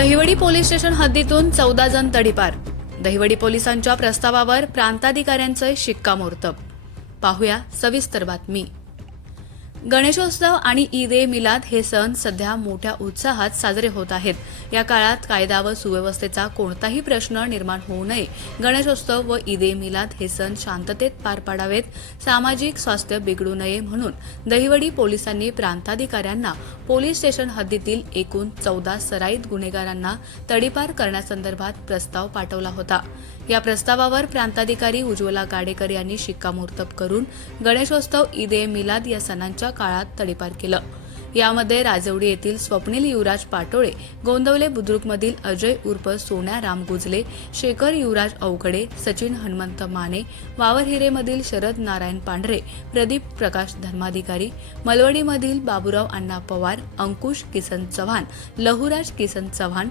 Dahiwadi police station हद्दीतून चौदा जण तडीपार. दहिवडी पोलिसांच्या प्रस्तावावर प्रांताधिकाऱ्यांचं शिक्कामोर्तब. पाहूया सविस्तर बातमी. गणेशोत्सव आणि ईद ए मिलाद हे सण सध्या मोठ्या उत्साहात साजरे होत आहेत. या काळात कायदा व सुव्यवस्थेचा कोणताही प्रश्न निर्माण होऊ नये. गणेशोत्सव व ईद ए मिलाद हे सण शांततेत पार पाडावेत सामाजिक स्वास्थ्य बिघडू नये म्हणून दहिवडी पोलिसांनी प्रांताधिकाऱ्यांना पोलीस स्टेशन हद्दीतील एकूण चौदा सराईत गुन्हेगारांना तडीपार करण्यासंदर्भात प्रस्ताव पाठवला होता. या प्रस्तावावर प्रांताधिकारी उज्ज्वला गाडेकर यांनी शिक्कामोर्तब करून गणेशोत्सव ईद ए मिलाद या सणांच्या काळात तडीपार केलं. यामध्ये राजवडी येथील स्वप्नील युवराज पाटोळे गोंदवले बुद्रुकमधील अजय उर्फ सोन्या राम गुजले शेखर युवराज अवघडे सचिन हनुमंत माने वावर हिरेमधील शरद नारायण पांढरे प्रदीप प्रकाश धर्माधिकारी मलवडीमधील बाबुराव अण्णा पवार अंकुश किसन चव्हाण लहुराज किसन चव्हाण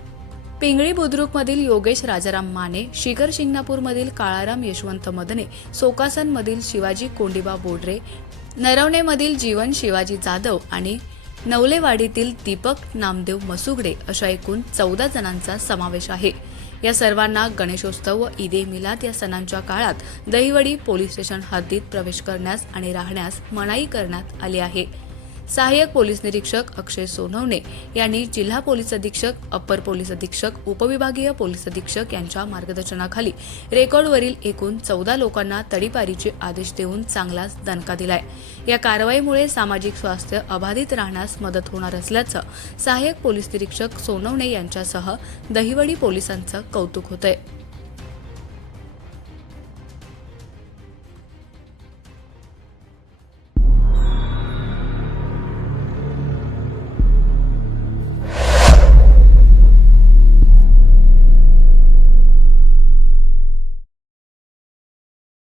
पिंगळी बुद्रुकमधील योगेश राजाराम माने शिखर शिंगणापूरमधील काळाराम यशवंत मदने सोकासनमधील शिवाजी कोंडिबा बोडरे नरवणेमधील जीवन शिवाजी जाधव आणि नवलेवाडीतील दीपक नामदेव मसुगडे अशा एकूण चौदा जणांचा समावेश आहे. या सर्वांना गणेशोत्सव व ईद ए मिलाद या सणांच्या काळात दहिवडी पोलीस स्टेशन हद्दीत प्रवेश करण्यास आणि राहण्यास मनाई करण्यात आली आहे. सहाय्यक पोलीस निरीक्षक अक्षय सोनवणे यांनी जिल्हा पोलीस अधीक्षक अप्पर पोलीस अधीक्षक उपविभागीय पोलीस अधीक्षक यांच्या मार्गदर्शनाखाली रेकॉर्डवरील एकूण चौदा लोकांना तडीपारीचे आदेश देऊन चांगलाच दणका दिलाय. या कारवाईमुळे सामाजिक स्वास्थ्य अबाधित राहण्यास मदत होणार असल्याचं सहाय्यक पोलीस निरीक्षक सोनवणे यांच्यासह दहिवडी पोलिसांचं कौतुक होतंय.